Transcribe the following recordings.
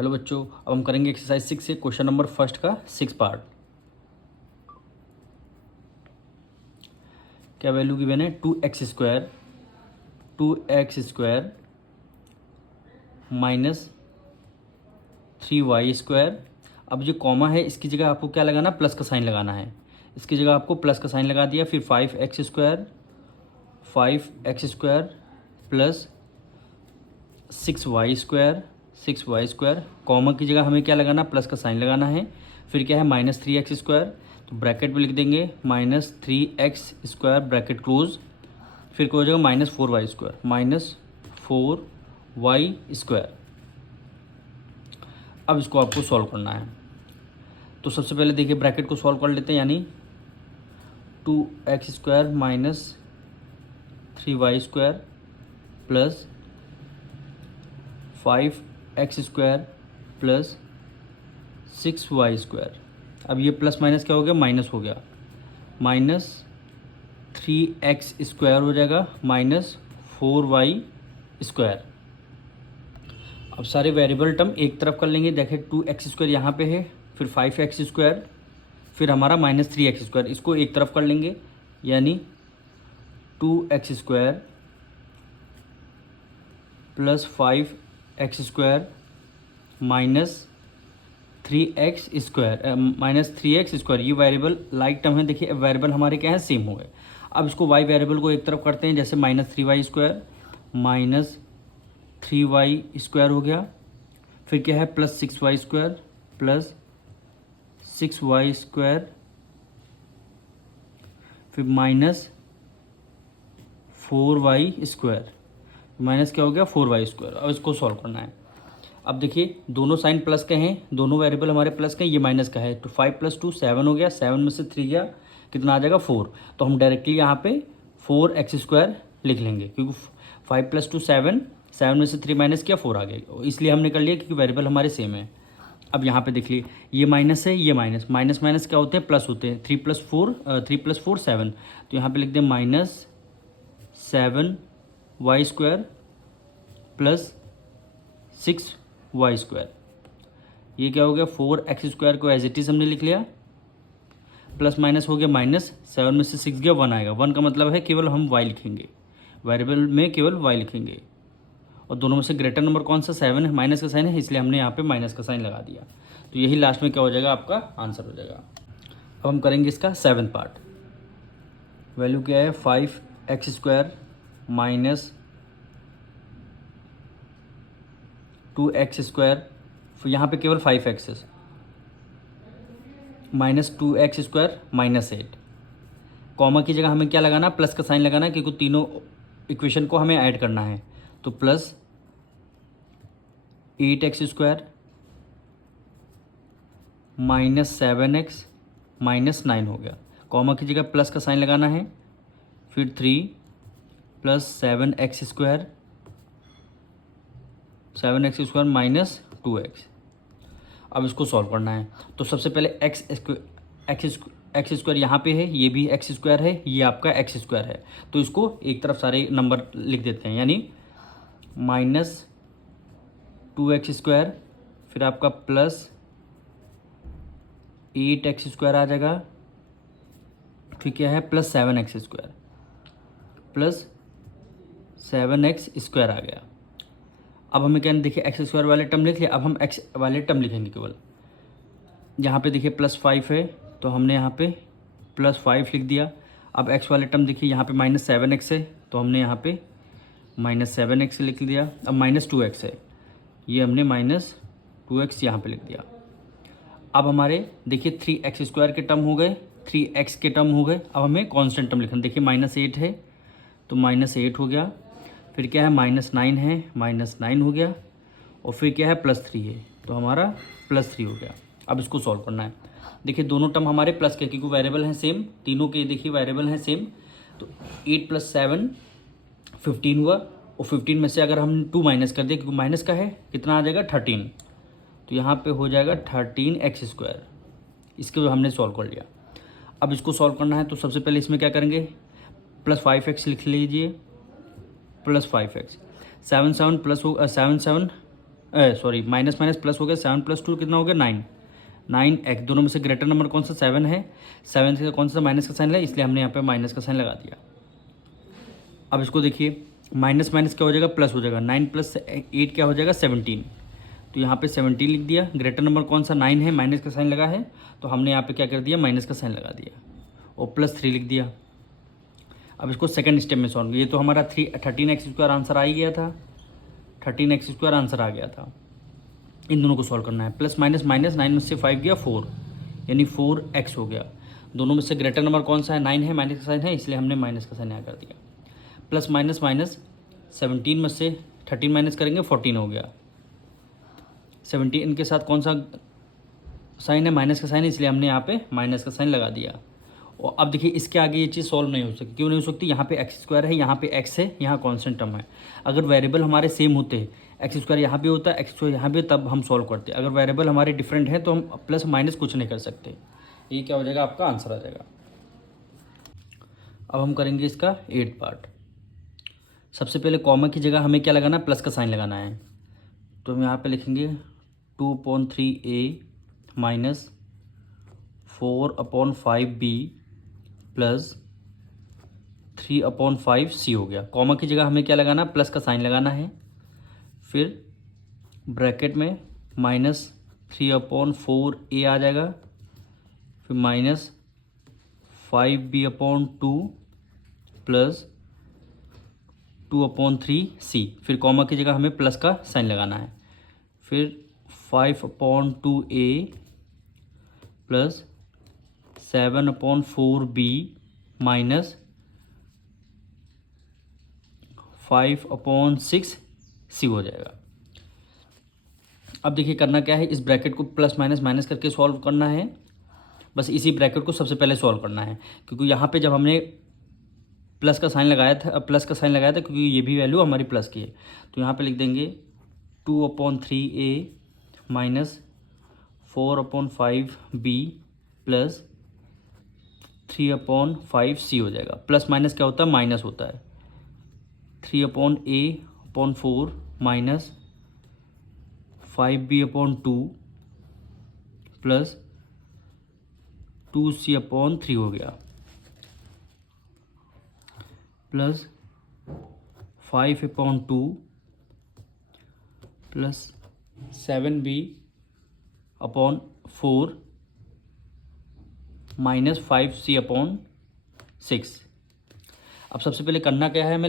Hello बच्चों, अब हम करेंगे एक्सरसाइज 6 से क्वेश्चन नंबर फर्स्ट का 6 पार्ट। क्या वैल्यू गिवन है? 2x square minus 3y square. अब जो कॉमा है इसकी जगह आपको क्या लगाना? प्लस का साइन लगाना है। इसकी जगह आपको प्लस का साइन लगा दिया। फिर 5x square plus 6y square comma की जगह हमें क्या लगाना? प्लस का साइन लगाना है। फिर क्या है? -3x स्क्वायर, तो ब्रैकेट में लिख देंगे -3x स्क्वायर ब्रैकेट क्लोज। फिर क्या हो जाएगा? -4y square. अब इसको आपको सॉल्व करना है। तो सबसे पहले देखिए ब्रैकेट को सॉल्व कर लेते हैं, यानी 2x square minus 3y square plus 5x square plus 6y square. अब ये प्लस माइनस क्या हो गया? माइनस हो गया। -3x स्क्वायर हो जाएगा -4y स्क्वायर। अब सारे वेरिएबल टर्म एक तरफ कर लेंगे। देखें 2x स्क्वायर यहाँ पे है, फिर 5x स्क्वायर, फिर हमारा -3x स्क्वायर, इसको एक तरफ कर लेंगे, यानी 2x square plus 5x square -3x square. ये वेरिएबल लाइक टर्म है। देखिए वेरिएबल हमारे क्या है? सेम हो गए। अब इसको y वेरिएबल को एक तरफ करते हैं, जैसे -3y स्क्वायर -3y स्क्वायर हो गया। फिर क्या है? Plus 6y square plus 6y square, फिर -4y स्क्वायर, माइनस क्या हो गया? 4y square. अब इसको सॉल्व करना है। अब देखिए दोनों साइन प्लस के हैं, दोनों वेरिएबल हमारे प्लस के हैं, ये माइनस का है, तो 5 + 2 7 हो गया। 7 में से 3 गया, कितना आ जाएगा? 4। तो हम डायरेक्टली यहाँ पे 4x स्क्वायर लिख लेंगे, क्योंकि 5 + 2 7, 7 में से 3 माइनस किया, 4 आ गया। इसलिए हमने कर लिया क्योंकि वेरिएबल हमारे सेम है। अब यहाँ पे देख लिए ये माइनस है, ये माइनस माइनस क्या होते हैं? प्लस होते हैं। 3 + 4 7, तो यहाँ पे लिख दें -7y square plus 6y square. ये क्या हो गया? 4x स्क्वायर को एज इट इज हमने लिख लिया, प्लस माइनस हो गया माइनस। 7 में से 6 गया, 1 आएगा। 1 का मतलब है केवल हम y लिखेंगे, वेरिएबल में केवल y लिखेंगे। और दोनों में से ग्रेटर नंबर कौन सा? 7 है, माइनस का साइन है, इसलिए हमने यहाँ पे माइनस का साइन लगा दिया। तो यही लास्ट में क्या हो जाएगा? आपका आंसर हो जाएगा। अब हम करेंगे इसका 7th पार्ट। वैल्यू क्या है? 5x square minus 2x square, फिर यहाँ पे केवल 5x है, -2x स्क्वायर -8। कॉमा की जगह हमें क्या लगाना? प्लस का साइन लगाना, क्योंकि तीनों इक्वेशन को हमें ऐड करना है। तो प्लस 8x स्क्वायर -7x -9 हो गया। कॉमा की जगह प्लस का साइन लगाना है, फिर 3 + 7x स्क्वायर -2x। अब इसको सॉल्व करना है। तो सबसे पहले एक्स स्क्वायर यहाँ पे है, ये भी x स्क्वायर है, ये आपका x स्क्वायर है, तो इसको एक तरफ सारे नंबर लिख देते हैं, यानी -2x स्क्वायर, फिर आपका प्लस 8x स्क्वायर आ जाएगा, फिर क्या है? प्लस 7x स्क्वायर आ गया। अब हमें क्या देखिए x स्क्वायर वाले टर्म लिख लिया। अब हम x वाले टर्म लिखेंगे केवल। यहाँ पे देखिए +5 है, तो हमने यहाँ पे +5 लिख दिया। अब x वाले टर्म देखिए, यहाँ पे -7x है, तो हमने यहाँ पे -7x लिख दिया। अब -2x है, ये हमने -2x यहाँ पे लिख दिया। अब हमारे देखिए 3x स्क्वायर के टर्म हो गए, 3x के टर्म हो गए। अब हमें कांस्टेंट टर्म लिखना। देखिए -8 है, तो -8 हो गया। फिर क्या है? -9 है, -9 हो गया। और फिर क्या है? +3 है, तो हमारा +3 हो गया। अब इसको सॉल्व करना है। देखिए दोनों टर्म हमारे प्लस के, क्योंकि वेरिएबल हैं सेम, तीनों के देखिए वेरिएबल हैं सेम। तो 8 + 7 15 हुआ, और 15 में से अगर हम 2 माइनस कर दें, क्योंकि माइनस का है, कितना आ जाएगा? 13। तो यहाँ पे हो जाएगा 13x स्क्वायर। इसके हमने सॉल्व कर लिया। अब इसको सॉल्व करना है, तो सबसे पहले इसमें क्या करेंगे? +5x लिख लीजिए, +5x। 7 7 प्लस हो 7 7 सॉरी माइनस माइनस प्लस हो गया, 7 + 2 कितना हो गया 9, 9x। दोनों में से ग्रेटर नंबर कौन सा 7 है, 7 से कौन सा माइनस का साइन है, इसलिए हमने यहाँ पे माइनस का साइन लगा दिया। अब इसको देखिए माइनस माइनस क्या हो जाएगा प्लस हो जाएगा, 9 + 8 क्या हो जाएगा 17। तो यहाँ पे 17 लिख दिया, ग्रेटर नंबर कौन सा 9 है, माइनस का साइन लगा है तो हमने यहाँ पे क्या कर दिया माइनस का साइन लगा दिया और +3 लिख दिया। अब इसको सेकंड स्टेप में सॉल्व, ये तो हमारा 13x² आंसर आ ही गया था, 13x² आंसर आ गया था। इन दोनों को सॉल्व करना है, प्लस माइनस माइनस, 9 में से 5 गया 4 यानी 4x हो गया। दोनों में से ग्रेटर नंबर कौन सा है 9 है, माइनस का साइन है इसलिए हमने माइनस का साइन यहाँ कर दिया। प्लस माइनस माइनस, 17 में से 13 माइनस करेंगे 14 हो गया। 17 के साथ कौन सा साइन है, माइनस का साइन है इसलिए हमने यहाँ पे माइनस का साइन लगा दिया। और अब देखिए इसके आगे ये चीज़ सॉल्व नहीं हो सकती, क्यों नहीं हो सकती, यहाँ पे x² है, यहाँ पे x है, यहाँ कांस्टेंट टर्म है। अगर वेरिएबल हमारे सेम होते, x² यहाँ पे होता है, x² यहाँ पे, तब हम सॉल्व करते। अगर वेरिएबल हमारे डिफरेंट है तो हम प्लस माइनस कुछ नहीं कर सकते। ये क्या हो जाएगा आपका आंसर आ जाएगा। अब हम करेंगे इसका 8th पार्ट। सबसे पहले कॉमा की जगह हमें क्या लगाना है, प्लस का साइन लगाना है। तो हम यहाँ पे लिखेंगे 2/3a minus 4/5b plus 3/5c हो गया। कॉमा की जगह हमें क्या लगाना है, प्लस का साइन लगाना है। फिर ब्रैकेट में -3/4a आ जाएगा, फिर -5b/2 प्लस 2/3c। फिर कॉमा की जगह हमें प्लस का साइन लगाना है। फिर 5/2a plus 7/4b minus 5/6c हो जाएगा। अब देखिए करना क्या है, इस ब्रैकेट को प्लस माइनस माइनस करके सॉल्व करना है। बस इसी ब्रैकेट को सबसे पहले सॉल्व करना है, क्योंकि यहाँ पे जब हमने प्लस का साइन लगाया था क्योंकि ये भी वैल्यू हमारी प्लस की है। तो यहाँ पे लिख देंगे 2/3a minus 4/5b plus 3/5c हो जाएगा। प्लस माइनस क्या होता है, माइनस होता है। 3/a/4 minus 5b/2 plus 2c/3 हो गया, plus 5/2 plus 7b/4 minus 5c/6। अब सबसे पहले करना क्या है, हमें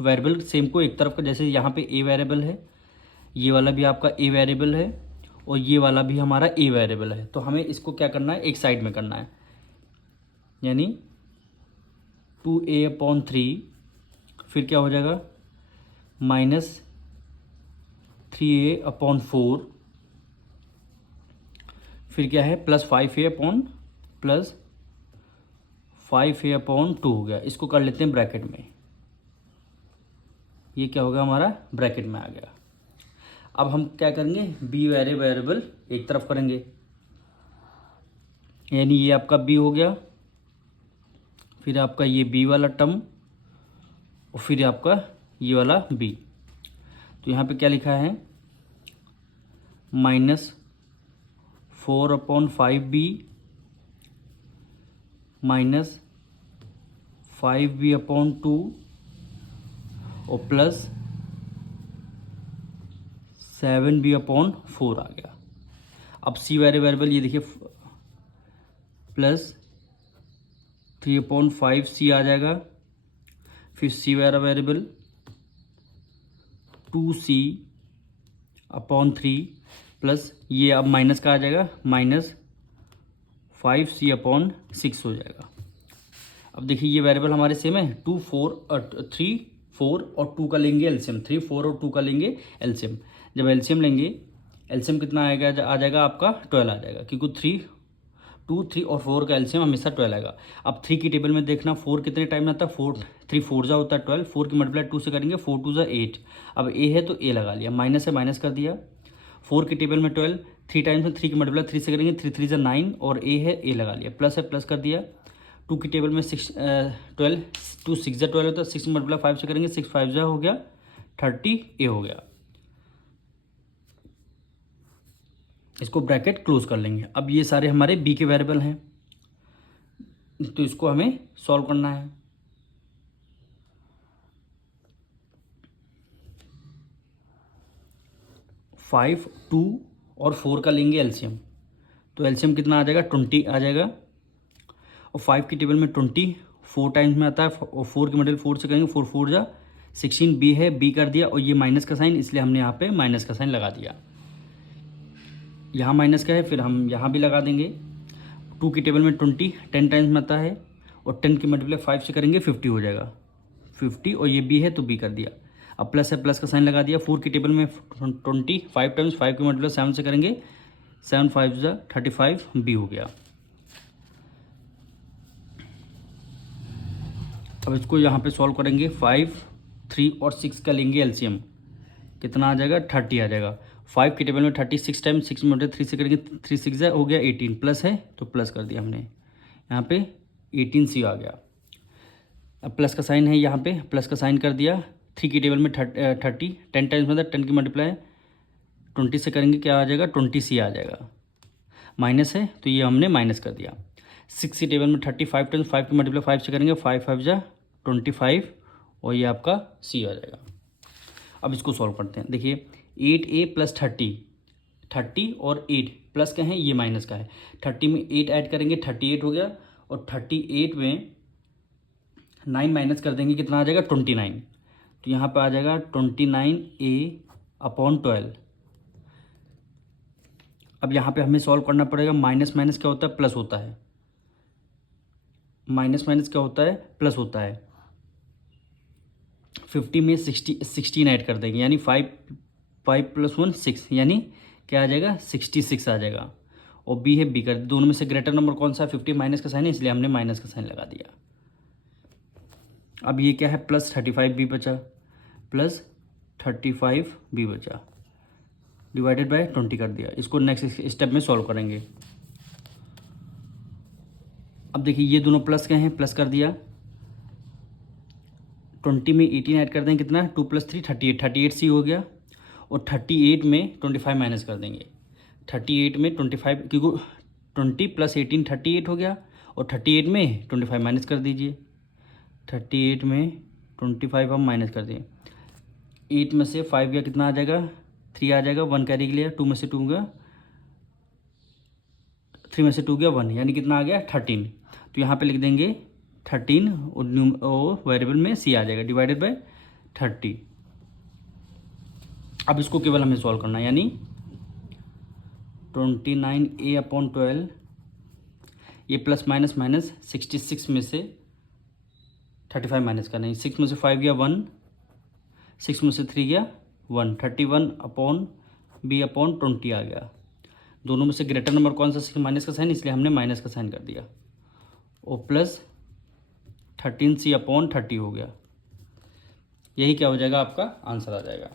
वेरिएबल सेम को एक तरफ का, जैसे यहाँ पे a वेरिएबल है, ये वाला भी आपका a वेरिएबल है और ये वाला भी हमारा a वेरिएबल है। तो हमें इसको क्या करना है, एक साइड में करना है, यानी 2a/3 फिर क्या हो जाएगा माइनस 3a/4 फिर क्या है प्लस 5a/2 हो गया। इसको कर लेते हैं ब्रैकेट में, ये क्या होगा हमारा ब्रैकेट में आ गया। अब हम क्या करेंगे, b वेरिएबल एक तरफ करेंगे, यानी ये आपका b हो गया, फिर आपका ये b वाला टर्म और फिर आपका ये वाला b। तो यहाँ पे क्या लिखा है, -4/5b माइनस 5b/2 और प्लस 7b/4 आ गया। अब c वेरिएबल ये देखिए प्लस 3/5c आ जाएगा, फिर c वेरिएबल 2c/3 प्लस ये अब माइनस का आ जाएगा, माइनस 5c/6 हो जाएगा। अब देखिए ये वेरिएबल हमारे सेम है, 2 4 3 4 और 2 का लेंगे एलसीएम, 3 4 और 2 का लेंगे एलसीएम। जब एलसीएम लेंगे, एलसीएम कितना आएगा, आ जाएगा आपका 12 आ जाएगा, क्योंकि 2 3 और 4 का एलसीएम हमेशा 12 आएगा। अब 3 की टेबल में देखना 4 कितने टाइम में आता है, 3 4 जा होता है 12, 4 की मल्टीप्लाई 2 से करेंगे, 4 2 जा 8। अब ए है तो ए लगा लिया, माइनस है माइनस कर दिया। 4 की टेबल में 12, 3 टाइम्स में 3 की मल्टीप्लाई 3 से करेंगे, 3 3 जा 9 और ए है ए लगा लिया, प्लस है प्लस कर दिया। 2 की टेबल में 12, 2 6 जा 12 होता है, 6 मल्टीप्लाई 5 से करेंगे, 6 5 जा हो गया 30 ए हो गया। इसको ब्रैकेट क्लोज कर लेंगे। अब ये सारे हमारे बी के वेरिएबल हैं, तो इसको हमें सॉल्व करना है। फाइव, 2 और 4 का लेंगे एलसीएम, तो एलसीएम कितना आ जाएगा, 20 आ जाएगा। और 5 की टेबल में 20 4 टाइम्स में आता है, और 4 की मल्टीपल 4 से करेंगे, 4 4 जा 16, बी है, बी कर दिया, और ये माइनस का साइन, इसलिए हमने यहाँ पे माइनस का साइन लगा दिया। यहाँ माइनस का है, फिर हम यहाँ भी लगा देंगे। 2 की टेबल में 20 10 टाइम्स में आता है, और 10 की मल्टीप्लाई 5 से करेंगे 50 हो जाएगा, 50, और ये बी है तो बी कर दिया। अब प्लस है, प्लस का साइन लगा दिया। 4 की टेबल में 20 5 टाइम्स, 5 की मल्टीप्लाई 7 से करेंगे, 7 5 जा 35, बी हो गया। अब इसको यहाँ पे सॉल्व करेंगे। 5 3 और 6 का लेंगे एलसीएम, कितना आ जाएगा, 30 आ जाएगा। 5 की टेबल में 36 टाइम 6 में 3 से करेंगे, 3 6 हो गया 18, प्लस है तो प्लस कर दिया हमने, यहाँ पे 18C आ गया। अब प्लस का साइन है, यहाँ पे प्लस का साइन कर दिया। 3 की टेबल में 30 10 टाइम्स में 10 की मल्टीप्लाई 20 से करेंगे, क्या आ जाएगा, 20C आ जाएगा। माइनस है तो ये हमने माइनस कर दिया। 6 की टेबल में 35 टाइम्स 5 की मल्टीप्लाई 5 से करेंगे, 5 5 जा 25, और ये आपका C आ जाएगा। अब इसको सॉल्व करते हैं। देखिए 8A प्लस 30 और 8 प्लस का है, ये माइनस का है। 30 में 8 ऐड करेंगे, 38 हो गया, और 38 में 9 माइनस कर देंगे, कितना आ जाएगा, 29। तो यहाँ पे आ जाएगा 29A/12। अब यहाँ पे हमें सॉल्व करना पड़ेगा। माइनस माइनस क्या होता है, प्लस होता है। माइनस माइनस क्या होता है, प्लस होता है। 50 में 16 ऐड कर देंगे, यानी 5 + 1 6, यानी क्या आ जाएगा, 66 आ जाएगा। और बी है, बी कर, दोनों में से ग्रेटर नंबर कौन सा है, 50 माइनस का साइन है, इसलिए हमने माइनस का साइन लगा दिया। अब ये क्या है, प्लस 35 बी बचा, प्लस 35 बी बचा, डिवाइडेड बाय 20 कर दिया। इसको नेक्स्ट स्टेप में सॉल्व करेंगे। अब देखिए ये दोनों प्लस के हैं, प्लस कर दिया। 20 में 18 ऐड कर देंगे, कितना, 2 + 3 38C हो गया। और 38 में 25 माइनस कर देंगे। 38 में 25, क्योंकि 20 + 18 38 हो गया, और 38 में 25 माइनस कर दीजिए। 38 में 25 हम माइनस कर दें, 8 में से 5 गया, कितना आ जाएगा, 3 आ जाएगा, 1 कैरी लिया, 2 में से 2 गया, 3 में से 2 गया 1, यानी कितना आ गया, 13। तो यहाँ पे लिख देंगे 13, और वेरिएबल में C आ जाएगा, डिवाइडेड बाय 30। अब इसको केवल हमें सॉल्व करना है, यानी 29A/12, ये प्लस माइनस माइनस 66 में से 35 माइनस करना है। 6 में से 5 गया 1, 6 में से 3 गया 1, 31/B/20 आ गया। दोनों में से ग्रेटर नंबर कौन सा, माइनस का साइन, इसलिए हमने माइनस का साइन कर दिया, और प्लस 13C/30 हो गया। यही क्या हो जाएगा, आपका आंसर आ जाएगा।